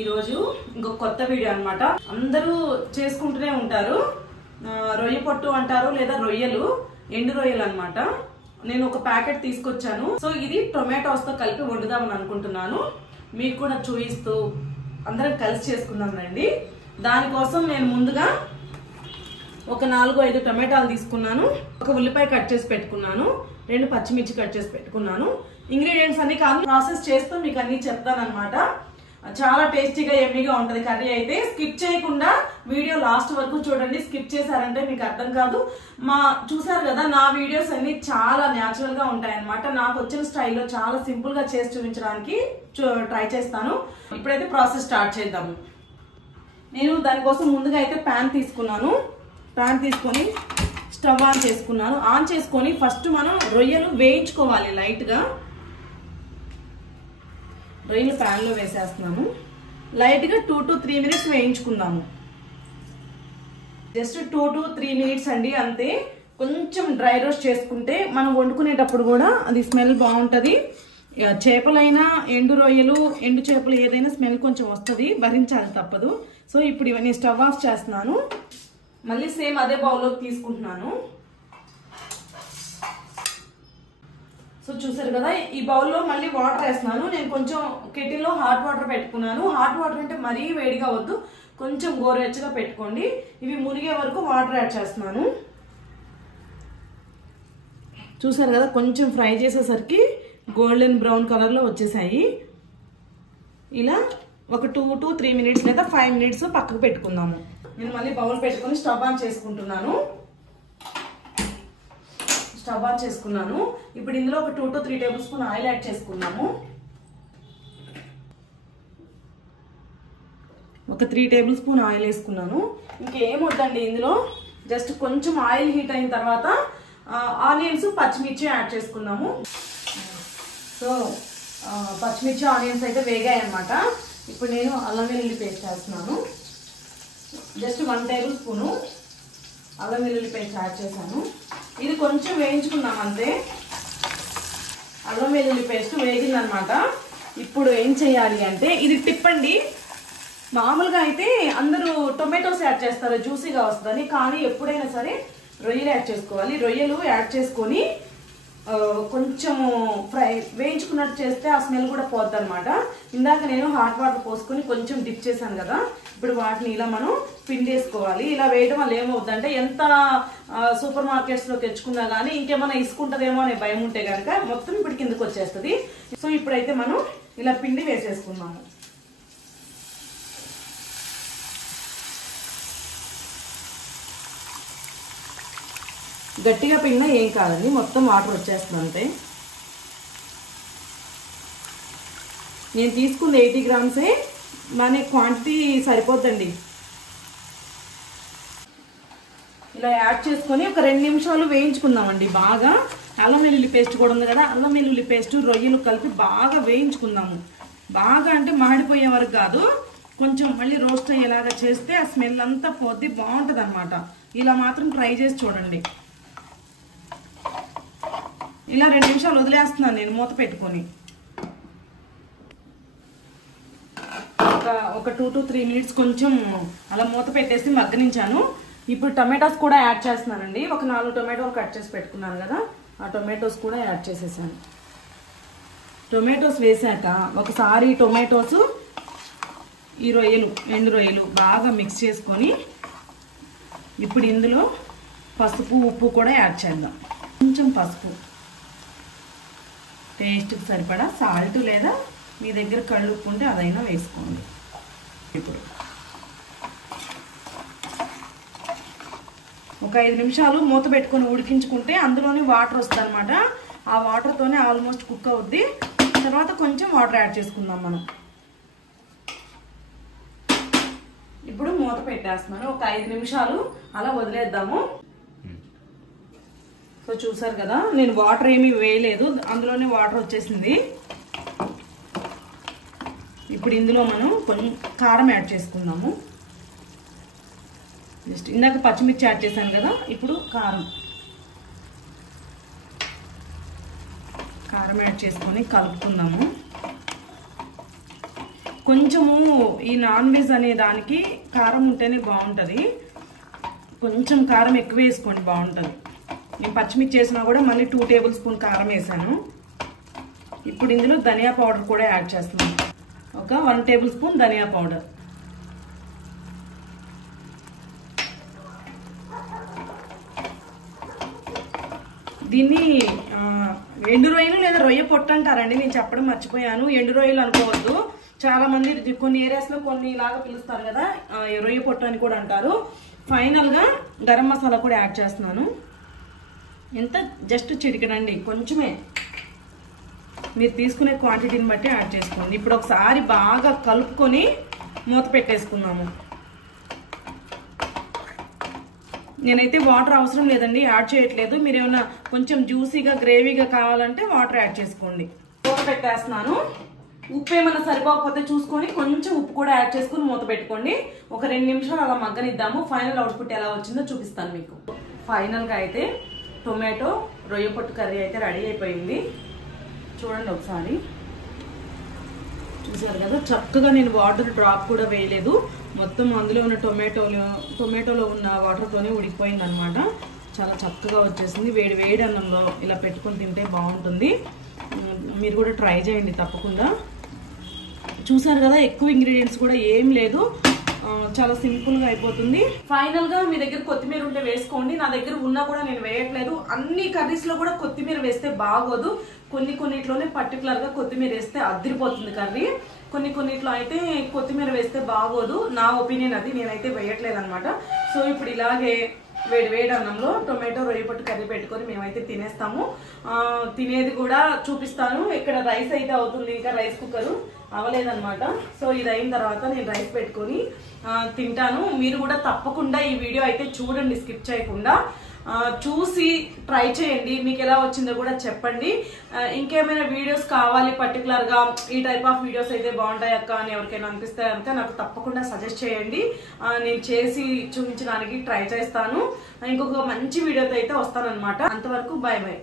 ఈరోజు ఇంకొక కొత్త వీడియో అన్నమాట. అందరూ చేసుకుంటూనే ఉంటారు, రొయ్య పొట్టు అంటారు లేదా రొయ్యలు, ఎండు రొయ్యలు అన్నమాట. నేను ఒక ప్యాకెట్ తీసుకొచ్చాను. సో ఇది టొమాటోస్ తో కలిపి వండుదామని అనుకుంటున్నాను. మీకు కూడా చూపిస్తూ అందరం కలిసి చేసుకుందాం రండి. దానికోసం నేను ముందుగా ఒక 4-5 టొమాటోలు తీసుకున్నాను, ఒక ఉల్లిపాయ కట్ చేసి పెట్టుకున్నాను, 2 పచ్చిమిర్చి కట్ చేసి పెట్టుకున్నాను. ఇంగ్రీడియంట్స్ అన్ని కాదు, ప్రాసెస్ చేస్తూ మీకు అన్ని చెప్తాను అనమాట. చాలా టేస్టీగా ఎమ్మీగా ఉంటది కర్రీ అయితే. స్కిప్ చేయకుండా వీడియో లాస్ట్ వరకు చూడండి. స్కిప్ చేశారంటే మీకు అర్థం కాదు. చూసారు కదా, నా వీడియోస్ అన్ని చాలా న్యాచురల్ గా ఉంటాయి అనమాట. నాకు వచ్చిన స్టైల్లో చాలా సింపుల్ గా చేసి చూపించడానికి ట్రై చేస్తాను. ఇప్పుడైతే ప్రాసెస్ స్టార్ట్ చేద్దాము. నేను దానికోసం ముందుగా అయితే ప్యాన్ తీసుకున్నాను. ప్యాన్ తీసుకొని స్టవ్ ఆన్ చేసుకున్నాను. ఆన్ చేసుకొని ఫస్ట్ మనం రొయ్యలు వేయించుకోవాలి. లైట్ గా రొయ్యలు ప్యాన్ లో వేసేస్తున్నాము. లైట్ గా 2 to 3 minutes వేయించుకుందాము. జస్ట్ 2 to 3 minutes అండి, అంతే. కొంచెం డ్రై రోస్ట్ చేసుకుంటే మనం వండుకునేటప్పుడు కూడా అది స్మెల్ బాగుంటది. చేపలైనా, ఎండు రొయ్యలు, ఎండు చేపలు ఏదైనా స్మెల్ కొంచెం వస్తుంది, భరించాలి తప్పదు. సో ఇప్పుడు ఇవన్నీ స్టవ్ ఆఫ్ చేస్తున్నాను. మళ్ళీ సేమ్ అదే బౌల్లోకి తీసుకుంటున్నాను. సో చూసారు కదా, ఈ బౌల్లో మళ్ళీ వాటర్ వేస్తున్నాను. నేను కొంచెం కెటిల్లో హాట్ వాటర్ పెట్టుకున్నాను. హాట్ వాటర్ అంటే మరీ వేడిగా వద్దు, కొంచెం గోరువెచ్చగా పెట్టుకోండి. ఇవి మునిగే వరకు వాటర్ యాడ్ చేస్తున్నాను. చూసారు కదా, కొంచెం ఫ్రై చేసేసరికి గోల్డెన్ బ్రౌన్ కలర్లో వచ్చేసాయి. ఇలా ఒక 2 to 3 minutes లేదా 5 minutes పక్కకు పెట్టుకుందాము. నేను మళ్ళీ బౌల్ పెట్టుకొని స్టవ్ ఆన్ చేసుకుంటున్నాను. స్టవ్ ఆన్ చేసుకున్నాను. ఇప్పుడు ఇందులో ఒక 2 to 3 tablespoon ఆయిల్ యాడ్ చేసుకున్నాము. ఒక 3 tablespoon ఆయిల్ వేసుకున్నాను. ఇంకేం వద్దండి ఇందులో, జస్ట్ కొంచెం ఆయిల్ హీట్ అయిన తర్వాత ఆనియన్స్, పచ్చిమిర్చి యాడ్ చేసుకున్నాము. సో పచ్చిమిర్చి, ఆనియన్స్ అయితే వేగాయి అన్నమాట. ఇప్పుడు నేను అల్లం వెల్లుల్లి పేస్ట్ వేస్తున్నాను. జస్ట్ 1 tablespoon అల్లం వెల్లుల్లి పేస్ట్ యాడ్ చేశాను. ఇది కొంచెం వేయించుకున్నాం అంతే. అల్లం వెల్లుల్లి పేస్ట్ వేగిందనమాట. ఇప్పుడు ఏం చేయాలి అంటే, ఇది టిప్ అండి. మామూలుగా అయితే అందరూ టొమాటోస్ యాడ్ చేస్తారు జ్యూసీగా వస్తుందని, కానీ ఎప్పుడైనా సరే రొయ్యలు యాడ్ చేసుకోవాలి. రొయ్యలు యాడ్ చేసుకొని కొంచెము వేయించుకున్నట్టు చేస్తే ఆ స్మెల్ కూడా పోద్ది అనమాట. ఇందాక నేను హాట్ వాటర్ పోసుకొని కొంచెం డిప్ చేశాను కదా, ఇప్పుడు వాటిని ఇలా మనం పిండేసుకోవాలి. ఇలా వేయడం వల్ల ఏమవుతుందంటే, ఎంత సూపర్ మార్కెట్స్లో తెచ్చుకున్నా కానీ ఇంకేమైనా ఇసుకుంటుందేమో అనే భయం ఉంటే కనుక మొత్తం ఇప్పుడు కిందకు వచ్చేస్తుంది. సో ఇప్పుడైతే మనం ఇలా పిండి వేసేసుకున్నాము. గట్టిగా పిండినా ఏం కాదండి, మొత్తం వాటర్ వచ్చేస్తుంది అంతే. నేను తీసుకుంది 80 grams, మన క్వాంటిటీ సరిపోద్దండి. ఇలా యాడ్ చేసుకొని ఒక 2 నిమిషాలు వేయించుకుందామండి బాగా. అల్లం వెల్లుల్లి పేస్ట్ కూడా ఉంది కదా, అల్లం వెల్లుల్లి పేస్ట్ రొయ్యలు కలిపి బాగా వేయించుకుందాము. బాగా అంటే మాడిపోయే వరకు కాదు, కొంచెం మళ్ళీ రోస్ట్ అయ్యేలాగా చేస్తే ఆ స్మెల్ అంతా పోద్ది, బాగుంటుంది అనమాట. ఇలా మాత్రం ట్రై చేసి చూడండి. ఇలా 2 నిమిషాలు వదిలేస్తున్నాను నేను మూత పెట్టుకొని. ఒక 2 to 3 minutes కొంచెం అలా మూత పెట్టేసి మగ్గనించాను. ఇప్పుడు టొమాటోస్ కూడా యాడ్ చేస్తున్నానండి. ఒక 4 టొమాటోలు కట్ చేసి పెట్టుకున్నాను కదా, ఆ టొమాటోస్ కూడా యాడ్ చేసేసాను. టొమాటోస్ వేసాక ఒకసారి టొమాటోస్, ఈ రొయ్యలు, ఎండు రొయ్యలు బాగా మిక్స్ చేసుకొని ఇప్పుడు ఇందులో పసుపు, ఉప్పు కూడా యాడ్ చేద్దాం. కొంచెం పసుపు, టేస్ట్కి సరిపడా సాల్ట్ లేదా మీ దగ్గర కళ్ళు ఉప్పు ఉంటే అదైనా వేసుకోండి. ఇప్పుడు ఒక 5 నిమిషాలు మూత పెట్టుకొని ఉడికించుకుంటే అందులోనే వాటర్ వస్తుంది అనమాట. ఆ వాటర్తోనే ఆల్మోస్ట్ కుక్ అవుద్ది. తర్వాత కొంచెం వాటర్ యాడ్ చేసుకుందాం మనం. ఇప్పుడు మూత పెట్టేస్తున్నాను. ఒక 5 నిమిషాలు అలా వదిలేద్దాము. సో చూసారు కదా, నేను వాటర్ ఏమీ వేయలేదు, అందులోనే వాటర్ వచ్చేసింది. ఇప్పుడు ఇందులో మనం కొంచెం కారం యాడ్ చేసుకుందాము. జస్ట్ ఇందాక పచ్చిమిర్చి యాడ్ చేశాను కదా, ఇప్పుడు కారం యాడ్ చేసుకొని కలుపుకుందాము. కొంచెము ఈ నాన్ వెజ్ అనే దానికి కారం ఉంటేనే బాగుంటుంది. కొంచెం కారం ఎక్కువ వేసుకోండి, బాగుంటుంది. నేను పచ్చిమిర్చి వేసినా కూడా మళ్ళీ 2 టేబుల్ స్పూన్ కారం వేసాను. ఇప్పుడు ఇందులో ధనియా పౌడర్ కూడా యాడ్ చేస్తున్నాను. ఒక 1 టేబుల్ స్పూన్ ధనియా పౌడర్. దీన్ని ఎండు రొయ్యలు లేదా రొయ్య పొట్టు అంటారండి, నేను చెప్పడం మర్చిపోయాను. ఎండు రొయ్యలు అనుకోవద్దు, చాలా మంది కొన్ని ఏరియాస్లో కొన్ని ఇలాగా పిలుస్తారు కదా, రొయ్య పొట్టు అని కూడా అంటారు. ఫైనల్గా గరం మసాలా కూడా యాడ్ చేస్తున్నాను. ఎంత జస్ట్ చిటికెడండి, కొంచెమే, మీరు తీసుకునే క్వాంటిటీని బట్టి యాడ్ చేసుకోండి. ఇప్పుడు ఒకసారి బాగా కలుపుకొని మూత పెట్టేసుకుందాము. నేనైతే వాటర్ అవసరం లేదండి, యాడ్ చేయట్లేదు. మీరు ఏమైనా కొంచెం జ్యూసీగా గ్రేవీగా కావాలంటే వాటర్ యాడ్ చేసుకోండి. మూత పెట్టేస్తున్నాను. ఉప్పు ఏమైనా సరిపోకపోతే చూసుకొని కొంచెం ఉప్పు కూడా యాడ్ చేసుకుని మూత పెట్టుకోండి. ఒక 2 నిమిషాలు అలా మగ్గనిద్దాము. ఫైనల్ అవుట్పుట్ ఎలా వచ్చిందో చూపిస్తాను మీకు. ఫైనల్గా అయితే టొమాటో రొయ్య పొట్టు కర్రీ అయితే రెడీ అయిపోయింది. చూడండి ఒకసారి, చూసారు కదా, చక్కగా నేను వాటర్ డ్రాప్ కూడా వేయలేదు. మొత్తం అందులో ఉన్న టొమాటోలో ఉన్న వాటర్తోనే ఉడికిపోయింది అనమాట. చాలా చక్కగా వచ్చేసింది. వేడి వేడి అన్నంలో ఇలా పెట్టుకొని తింటే బాగుంటుంది. మీరు కూడా ట్రై చేయండి తప్పకుండా. చూసారు కదా, ఎక్కువ ఇంగ్రీడియంట్స్ కూడా ఏం లేదు, చాలా సింపుల్గా అయిపోతుంది. ఫైనల్గా మీ దగ్గర కొత్తిమీర ఉంటే వేసుకోండి. నా దగ్గర ఉన్నా కూడా నేను వేయట్లేదు. అన్ని కర్రీస్లో కూడా కొత్తిమీర వేస్తే బాగోదు. కొన్నిట్లోనే పర్టికులర్గా కొత్తిమీర వేస్తే అదిరిపోతుంది కర్రీ. కొన్నిట్లో అయితే కొత్తిమీర వేస్తే బాగోదు. నా ఒపీనియన్ అది, నేనైతే వేయట్లేదు అనమాట. సో ఇప్పుడు ఇలాగే వేడి అన్నంలో టొమాటో రొయ్య పొట్టు కర్రీ పెట్టుకొని మేమైతే తినేస్తాము. తినేది కూడా చూపిస్తాను. ఇక్కడ రైస్ అయితే అవుతుంది, ఇంకా రైస్ కుక్కర్ అవ్వలేదన్నమాట. సో ఇది అయిన తర్వాత నేను రైస్ పెట్టుకొని తింటాను. మీరు కూడా తప్పకుండా ఈ వీడియో అయితే చూడండి, స్కిప్ చేయకుండా చూసి ట్రై చేయండి. మీకు ఎలా వచ్చిందో కూడా చెప్పండి. ఇంకేమైనా వీడియోస్ కావాలి పర్టికులర్గా, ఈ టైప్ ఆఫ్ వీడియోస్ అయితే బాగుంటాయి అక్క అని ఎవరికైనా అనిపిస్తే కనుక నాకు తప్పకుండా సజెస్ట్ చేయండి. నేను చేసి చూపించడానికి ట్రై చేస్తాను. ఇంకొక మంచి వీడియోతో అయితే వస్తానన్నమాట. అంతవరకు బాయ్ బాయ్.